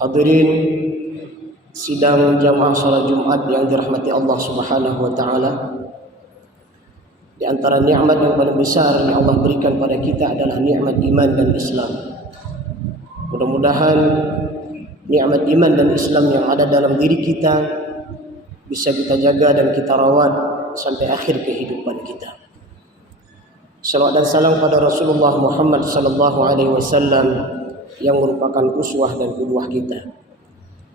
Hadirin sidang jamaah salat Jumat yang dirahmati Allah Subhanahu wa taala. Di antara nikmat yang paling besar yang Allah berikan pada kita adalah nikmat iman dan Islam. Mudah-mudahan nikmat iman dan Islam yang ada dalam diri kita bisa kita jaga dan kita rawat sampai akhir kehidupan kita. Salawat dan salam pada Rasulullah Muhammad sallallahu alaihi wasallam yang merupakan uswah dan qudwah kita.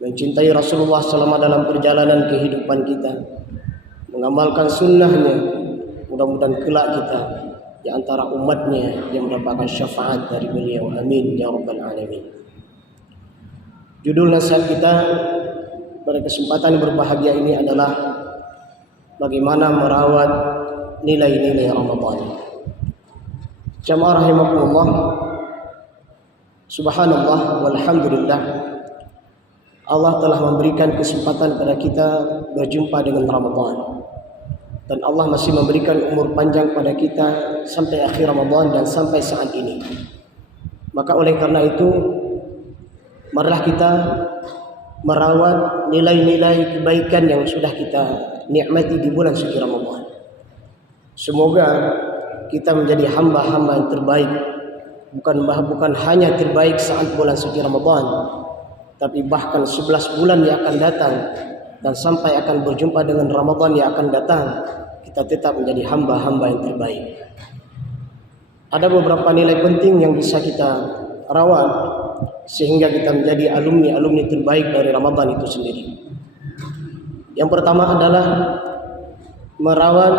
Mencintai Rasulullah selama dalam perjalanan kehidupan kita, mengamalkan sunnahnya, mudah-mudahan kelak kita di antara umatnya yang mendapatkan syafaat dari beliau. Amin ya rabbal alamin. Judul nasihat kita pada kesempatan berbahagia ini adalah bagaimana merawat nilai-nilai Ramadan. Jamaah rahimakumullah, subhanallah walhamdulillah, Allah telah memberikan kesempatan pada kita berjumpa dengan Ramadan, dan Allah masih memberikan umur panjang pada kita sampai akhir Ramadan dan sampai saat ini. Maka oleh karena itu, marilah kita merawat nilai-nilai kebaikan yang sudah kita nikmati di bulan suci Ramadan. Semoga kita menjadi hamba-hamba yang terbaik, bukan hanya terbaik saat bulan suci Ramadan, tapi bahkan 11 bulan yang akan datang dan sampai akan berjumpa dengan Ramadan yang akan datang, kita tetap menjadi hamba-hamba yang terbaik. Ada beberapa nilai penting yang bisa kita rawat sehingga kita menjadi alumni terbaik dari Ramadan itu sendiri. Yang pertama adalah merawat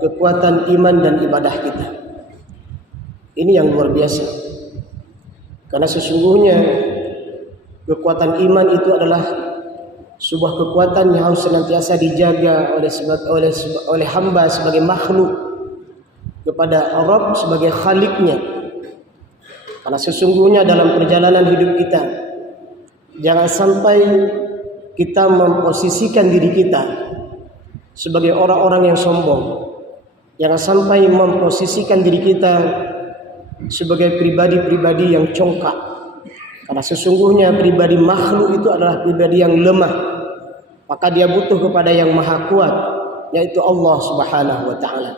kekuatan iman dan ibadah kita. Ini yang luar biasa, karena sesungguhnya kekuatan iman itu adalah sebuah kekuatan yang harus senantiasa dijaga oleh hamba sebagai makhluk kepada Rabb sebagai Khaliknya. Karena sesungguhnya dalam perjalanan hidup kita, jangan sampai kita memposisikan diri kita sebagai orang-orang yang sombong. Jangan sampai memposisikan diri kita sebagai pribadi-pribadi yang congkak. Karena sesungguhnya pribadi makhluk itu adalah pribadi yang lemah. Maka dia butuh kepada yang maha kuat, yaitu Allah Subhanahu wa ta'ala.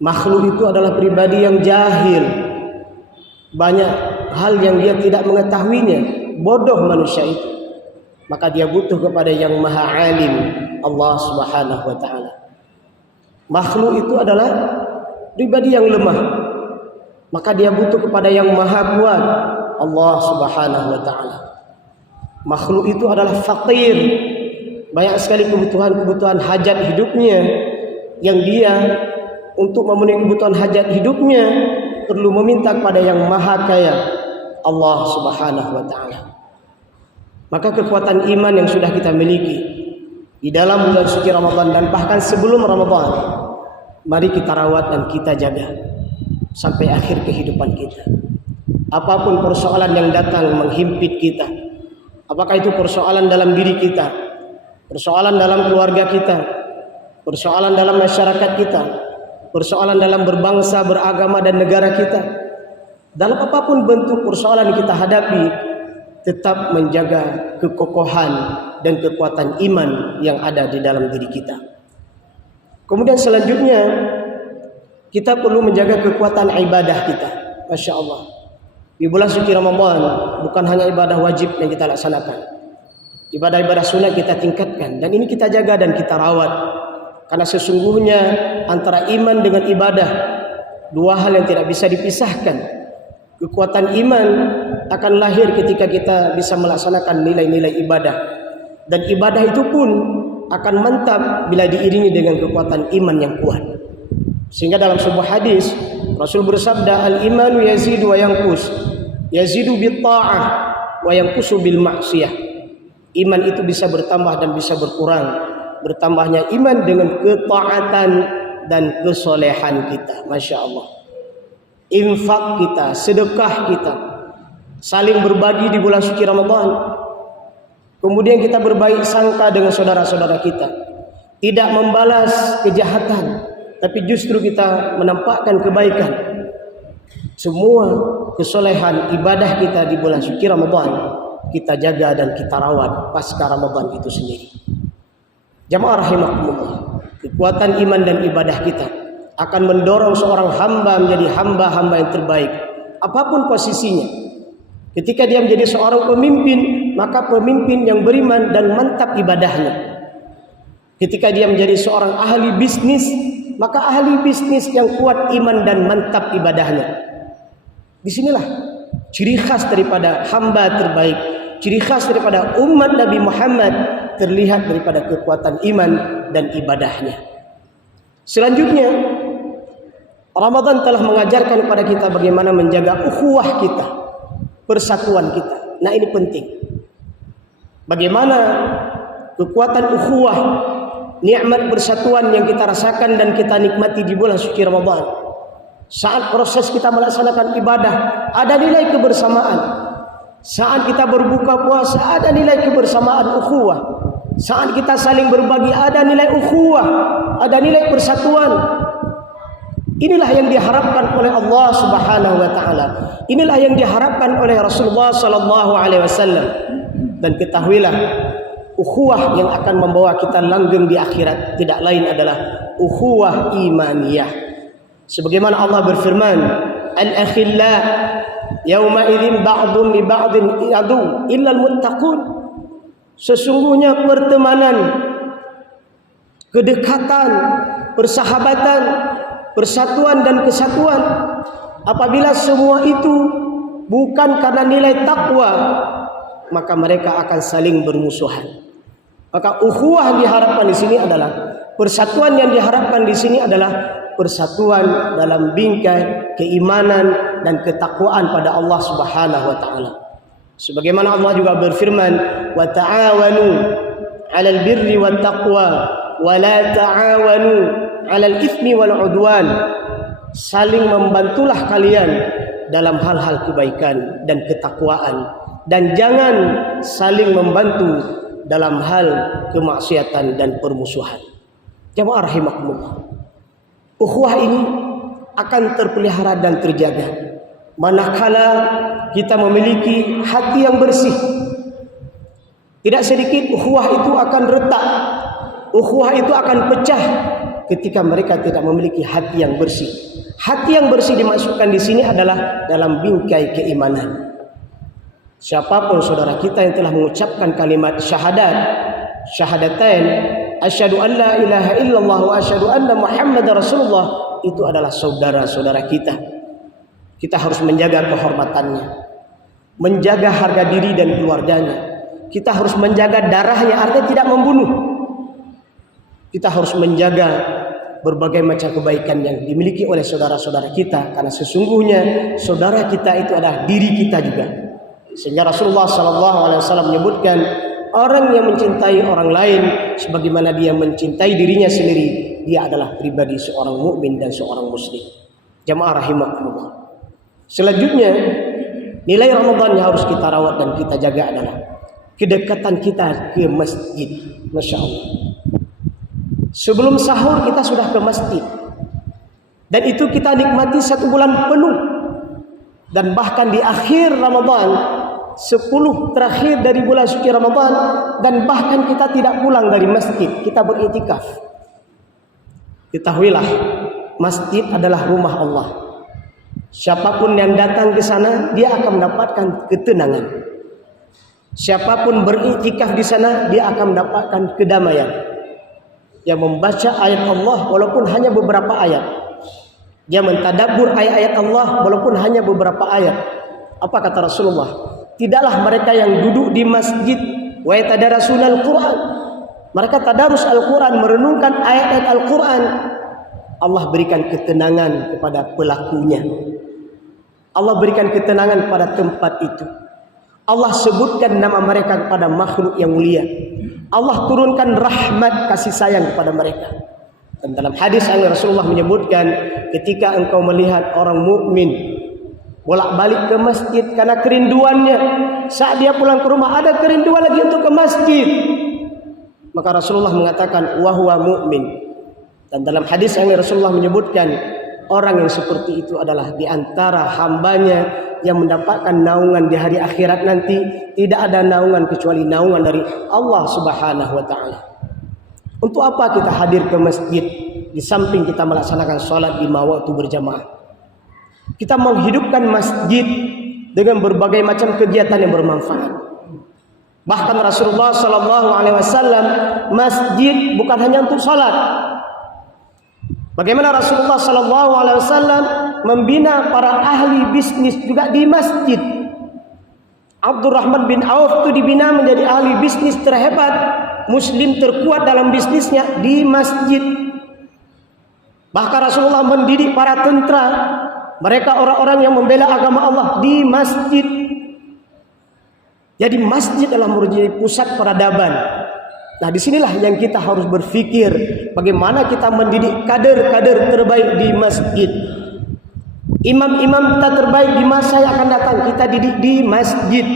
Makhluk itu adalah pribadi yang jahil. Banyak hal yang dia tidak mengetahuinya. Bodoh manusia itu. Maka dia butuh kepada yang maha alim, Allah Subhanahu wa ta'ala. Makhluk itu adalah pribadi yang lemah, maka dia butuh kepada yang maha kuat, Allah Subhanahu wa ta'ala. Makhluk itu adalah fakir, banyak sekali kebutuhan hajat hidupnya, yang dia untuk memenuhi kebutuhan hajat hidupnya perlu meminta kepada yang maha kaya, Allah Subhanahu wa ta'ala. Maka kekuatan iman yang sudah kita miliki di dalam bulan suci Ramadan dan bahkan sebelum Ramadan, mari kita rawat dan kita jaga sampai akhir kehidupan kita. Apapun persoalan yang datang menghimpit kita, apakah itu persoalan dalam diri kita, persoalan dalam keluarga kita, persoalan dalam masyarakat kita, persoalan dalam berbangsa, beragama dan negara kita, dalam apapun bentuk persoalan yang kita hadapi, tetap menjaga kekokohan dan kekuatan iman yang ada di dalam diri kita. Kemudian selanjutnya, kita perlu menjaga kekuatan ibadah kita. Masya Allah, di bulan suci Ramadan bukan hanya ibadah wajib yang kita laksanakan, ibadah-ibadah sunat kita tingkatkan, dan ini kita jaga dan kita rawat. Karena sesungguhnya antara iman dengan ibadah dua hal yang tidak bisa dipisahkan. Kekuatan iman akan lahir ketika kita bisa melaksanakan nilai-nilai ibadah, dan ibadah itu pun akan mantap bila diiringi dengan kekuatan iman yang kuat. Sehingga dalam sebuah hadis Rasul bersabda, al-imanu yazidu wa yanqus, yazidu bil ta'ah wa yanqusu bil ma'siyah. Iman itu bisa bertambah dan bisa berkurang. Bertambahnya iman dengan ketaatan dan kesolehan kita. Masya Allah. Infak kita, sedekah kita, saling berbagi di bulan suci Ramadan. Kemudian kita berbaik sangka dengan saudara-saudara kita, tidak membalas kejahatan, tapi justru kita menampakkan kebaikan. Semua kesolehan ibadah kita di bulan suci Ramadan kita jaga dan kita rawat pasca Ramadan itu sendiri. Jamaah rahimakumullah, kekuatan iman dan ibadah kita akan mendorong seorang hamba menjadi hamba-hamba yang terbaik apapun posisinya. Ketika dia menjadi seorang pemimpin, maka pemimpin yang beriman dan mantap ibadahnya. Ketika dia menjadi seorang ahli bisnis, maka ahli bisnis yang kuat iman dan mantap ibadahnya. Disinilah ciri khas daripada hamba terbaik, ciri khas daripada umat Nabi Muhammad terlihat daripada kekuatan iman dan ibadahnya. Selanjutnya, Ramadan telah mengajarkan kepada kita bagaimana menjaga ukhuwah kita, persatuan kita. Nah, ini penting. Bagaimana kekuatan ukhuwah, nikmat persatuan yang kita rasakan dan kita nikmati di bulan suci Ramadan. Saat proses kita melaksanakan ibadah, ada nilai kebersamaan. Saat kita berbuka puasa, ada nilai kebersamaan ukhuwah. Saat kita saling berbagi, ada nilai ukhuwah, ada nilai persatuan. Inilah yang diharapkan oleh Allah Subhanahu wa taala. Inilah yang diharapkan oleh Rasulullah sallallahu alaihi wasallam. Dan ketahuilah, ukhuwah yang akan membawa kita langgeng di akhirat tidak lain adalah ukhuwah imaniyah. Sebagaimana Allah berfirman, al-akhilla yauma idzin ba'dhum li ba'dhin adu illa al-muttaqun. Sesungguhnya pertemanan, kedekatan, persahabatan, persatuan dan kesatuan, apabila semua itu bukan karena nilai takwa, maka mereka akan saling bermusuhan. Maka ukhuwah yang diharapkan di sini adalah persatuan, yang diharapkan di sini adalah persatuan dalam bingkai keimanan dan ketakwaan pada Allah Subhanahu wa taala. Sebagaimana Allah juga berfirman, wa ta'awanu 'alal birri wat taqwa wa la ta'awanu 'alal itsmi wal 'udwan. Saling membantulah kalian dalam hal-hal kebaikan dan ketakwaan, dan jangan saling membantu dalam hal kemaksiatan dan permusuhan. Jamaah rahimakumullah, ukhuwah ini akan terpelihara dan terjaga manakala kita memiliki hati yang bersih. Tidak sedikit ukhuwah itu akan retak, ukhuwah itu akan pecah ketika mereka tidak memiliki hati yang bersih. Hati yang bersih dimasukkan di sini adalah dalam bingkai keimanan. Siapapun saudara kita yang telah mengucapkan kalimat syahadatain, asyhadu an la ilaha illallah wa asyhadu anna muhammadar rasulullah, itu adalah saudara-saudara kita. Kita harus menjaga kehormatannya, menjaga harga diri dan keluarganya. Kita harus menjaga darahnya, artinya tidak membunuh. Kita harus menjaga berbagai macam kebaikan yang dimiliki oleh saudara-saudara kita, karena sesungguhnya saudara kita itu adalah diri kita juga. Sehingga Rasulullah SAW menyebutkan, orang yang mencintai orang lain sebagaimana dia mencintai dirinya sendiri, dia adalah pribadi seorang mukmin dan seorang muslim. Jamaah rahimakumullah. Selanjutnya, nilai Ramadan yang harus kita rawat dan kita jaga adalah kedekatan kita ke masjid. Masya Allah. Sebelum sahur kita sudah ke masjid, dan itu kita nikmati 1 bulan penuh. Dan bahkan di akhir Ramadan, 10 terakhir dari bulan suci Ramadan, dan bahkan kita tidak pulang dari masjid, kita beriktikaf. Ketahuilah, masjid adalah rumah Allah. Siapapun yang datang ke sana, dia akan mendapatkan ketenangan. Siapapun beriktikaf di sana, dia akan mendapatkan kedamaian. Yang membaca ayat Allah walaupun hanya beberapa ayat, dia mentadabbur ayat-ayat Allah walaupun hanya beberapa ayat. Apa kata Rasulullah? Tidaklah mereka yang duduk di masjid wa yatadarasunal Quran, mereka tadarus Al-Quran, merenungkan ayat-ayat Al-Quran, Allah berikan ketenangan kepada pelakunya. Allah berikan ketenangan pada tempat itu. Allah sebutkan nama mereka kepada makhluk yang mulia. Allah turunkan rahmat kasih sayang kepada mereka. Dan dalam hadis Rasulullah menyebutkan, ketika engkau melihat orang mukmin bolak-balik ke masjid karena kerinduannya, saat dia pulang ke rumah ada kerinduan lagi untuk ke masjid, maka Rasulullah mengatakan wa huwa mu'min. Dan dalam hadis Rasulullah menyebutkan, orang yang seperti itu adalah di antara hambanya yang mendapatkan naungan di hari akhirat nanti. Tidak ada naungan kecuali naungan dari Allah Subhanahu wa ta'ala. Untuk apa kita hadir ke masjid di samping kita melaksanakan sholat 5 waktu berjamaah? Kita menghidupkan masjid dengan berbagai macam kegiatan yang bermanfaat. Bahkan Rasulullah SAW, masjid bukan hanya untuk sholat. Bagaimana Rasulullah SAW membina para ahli bisnis juga di masjid. Abdurrahman bin Auf itu dibina menjadi ahli bisnis terhebat, muslim terkuat dalam bisnisnya di masjid. Bahkan Rasulullah mendidik para tentara, mereka orang-orang yang membela agama Allah di masjid. Jadi masjid adalah menjadi pusat peradaban. Nah, disinilah yang kita harus berpikir bagaimana kita mendidik kader-kader terbaik di masjid. Imam-imam kita terbaik di masa yang akan datang kita didik di masjid.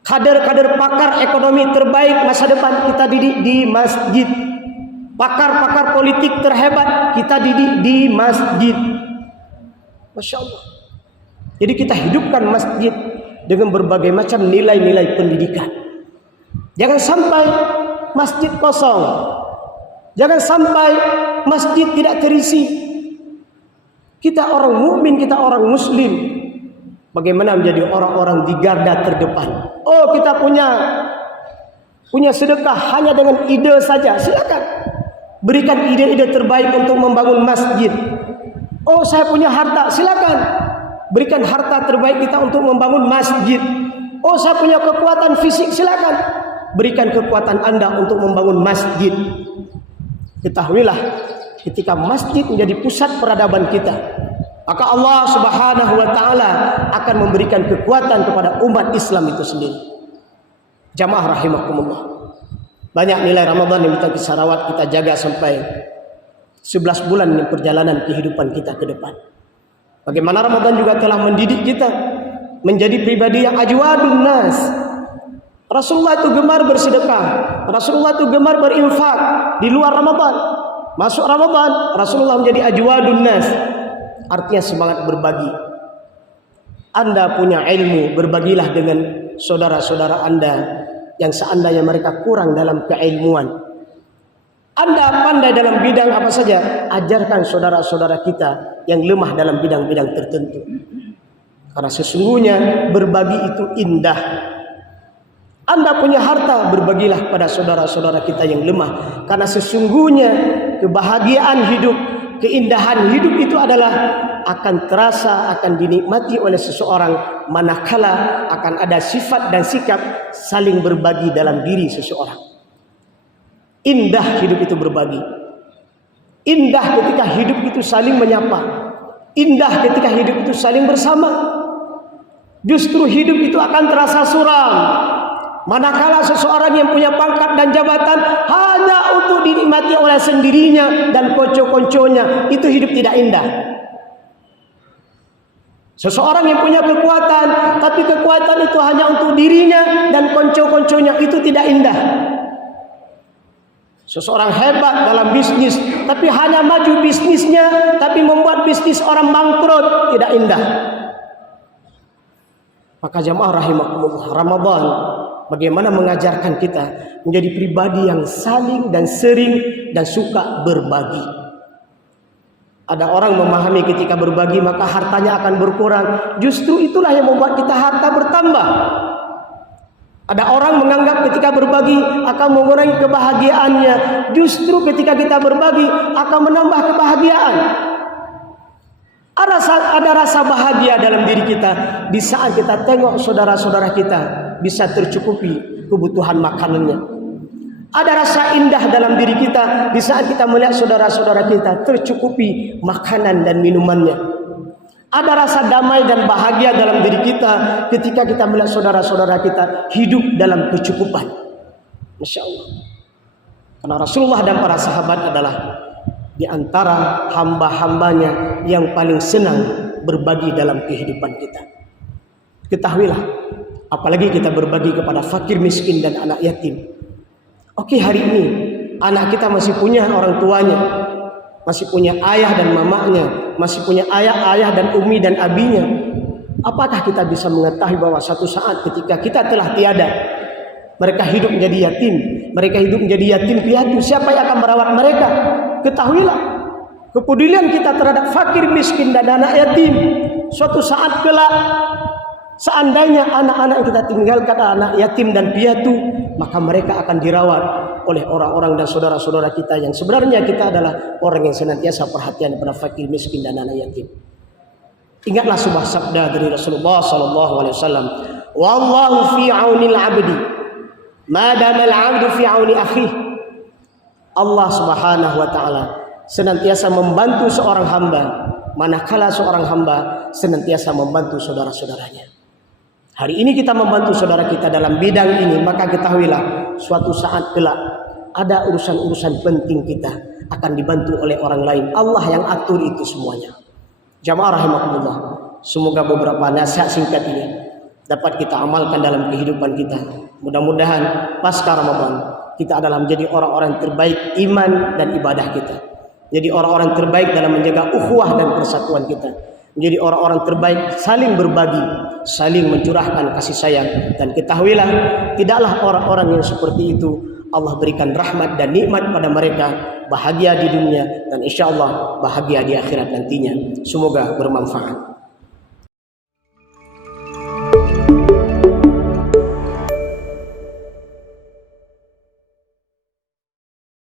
Kader-kader pakar ekonomi terbaik masa depan kita didik di masjid. Pakar-pakar politik terhebat kita didik di masjid. Masya Allah. Jadi kita hidupkan masjid dengan berbagai macam nilai-nilai pendidikan. Jangan sampai masjid kosong. Jangan sampai masjid tidak terisi. Kita orang mukmin, kita orang muslim. Bagaimana menjadi orang-orang di garda terdepan? Oh, kita punya sedekah hanya dengan ide saja. Silakan. Berikan ide-ide terbaik untuk membangun masjid. Oh, saya punya harta. Silakan. Berikan harta terbaik kita untuk membangun masjid. Oh, saya punya kekuatan fisik. Silakan. Berikan kekuatan Anda untuk membangun masjid. Ketahuilah, ketika masjid menjadi pusat peradaban kita, maka Allah Subhanahu wa ta'ala akan memberikan kekuatan kepada umat Islam itu sendiri. Jamaah rahimakumullah. Banyak nilai Ramadan yang kita rawat, kita jaga sampai 11 bulan perjalanan kehidupan kita ke depan. Bagaimana Ramadan juga telah mendidik kita menjadi pribadi yang ajwadun nas. Rasulullah itu gemar bersedekah. Rasulullah itu gemar berinfak di luar Ramadan. Masuk Ramadan, Rasulullah menjadi ajwadun nas. Artinya semangat berbagi. Anda punya ilmu, berbagilah dengan saudara-saudara Anda yang seandainya mereka kurang dalam keilmuan. Anda pandai dalam bidang apa saja, ajarkan saudara-saudara kita yang lemah dalam bidang-bidang tertentu. Karena sesungguhnya berbagi itu indah. Anda punya harta, berbagilah pada saudara-saudara kita yang lemah. Karena sesungguhnya kebahagiaan hidup, keindahan hidup itu adalah akan terasa, akan dinikmati oleh seseorang manakala akan ada sifat dan sikap saling berbagi dalam diri seseorang. Indah hidup itu berbagi. Indah ketika hidup itu saling menyapa. Indah ketika hidup itu saling bersama. Justru hidup itu akan terasa suram manakala seseorang yang punya pangkat dan jabatan hanya untuk dinikmati oleh sendirinya dan konco-konconya, itu hidup tidak indah. Seseorang yang punya kekuatan, tapi kekuatan itu hanya untuk dirinya dan konco-konconya, itu tidak indah. Seseorang hebat dalam bisnis, tapi hanya maju bisnisnya, tapi membuat bisnis orang bangkrut, tidak indah. Maka jamaah rahimakumullah, Ramadan bagaimana mengajarkan kita menjadi pribadi yang saling dan sering dan suka berbagi. Ada orang memahami ketika berbagi maka hartanya akan berkurang. Justru itulah yang membuat kita harta bertambah. Ada orang menganggap ketika berbagi akan mengurangi kebahagiaannya. Justru ketika kita berbagi akan menambah kebahagiaan. Ada rasa bahagia dalam diri kita di saat kita tengok saudara-saudara kita bisa tercukupi kebutuhan makanannya. Ada rasa indah dalam diri kita di saat kita melihat saudara-saudara kita tercukupi makanan dan minumannya. Ada rasa damai dan bahagia dalam diri kita ketika kita melihat saudara-saudara kita hidup dalam kecukupan. Masya Allah. Karena Rasulullah dan para sahabat adalah di antara hamba-hambanya yang paling senang berbagi dalam kehidupan kita. Ketahuilah, apalagi kita berbagi kepada fakir miskin dan anak yatim. Oke, hari ini anak kita masih punya orang tuanya. masih punya ayah dan mamanya, masih punya ayah dan umi dan abinya. Apakah kita bisa mengetahui bahwa suatu saat ketika kita telah tiada, mereka hidup menjadi yatim, mereka hidup menjadi yatim piatu, siapa yang akan merawat mereka? Ketahuilah, kepedulian kita terhadap fakir, miskin dan anak yatim, suatu saat kelak, seandainya anak-anak yang kita tinggalkan anak yatim dan piatu, maka mereka akan dirawat oleh orang-orang dan saudara-saudara kita yang sebenarnya kita adalah orang yang senantiasa perhatian pada fakir, miskin dan anak yatim. Ingatlah sebuah sabda dari Rasulullah sallallahu alaihi wasallam, "Wallahu fi 'aunil 'abdi, ma dama al-'abdu fi 'auni akhihi." Allah Subhanahu wa taala senantiasa membantu seorang hamba manakala seorang hamba senantiasa membantu saudara-saudaranya. Hari ini kita membantu saudara kita dalam bidang ini, maka ketahuilah suatu saat kelak ada urusan-urusan penting kita akan dibantu oleh orang lain. Allah yang atur itu semuanya. Jamaah rahimakumullah, semoga beberapa nasihat singkat ini dapat kita amalkan dalam kehidupan kita. Mudah-mudahan pasca Ramadan kita adalah menjadi orang-orang terbaik iman dan ibadah kita. Jadi orang-orang terbaik dalam menjaga ukhuwah dan persatuan kita. Menjadi orang-orang terbaik saling berbagi, saling mencurahkan kasih sayang. Dan ketahuilah, tidaklah orang-orang yang seperti itu Allah berikan rahmat dan nikmat pada mereka, bahagia di dunia dan insya Allah bahagia di akhirat nantinya. Semoga bermanfaat.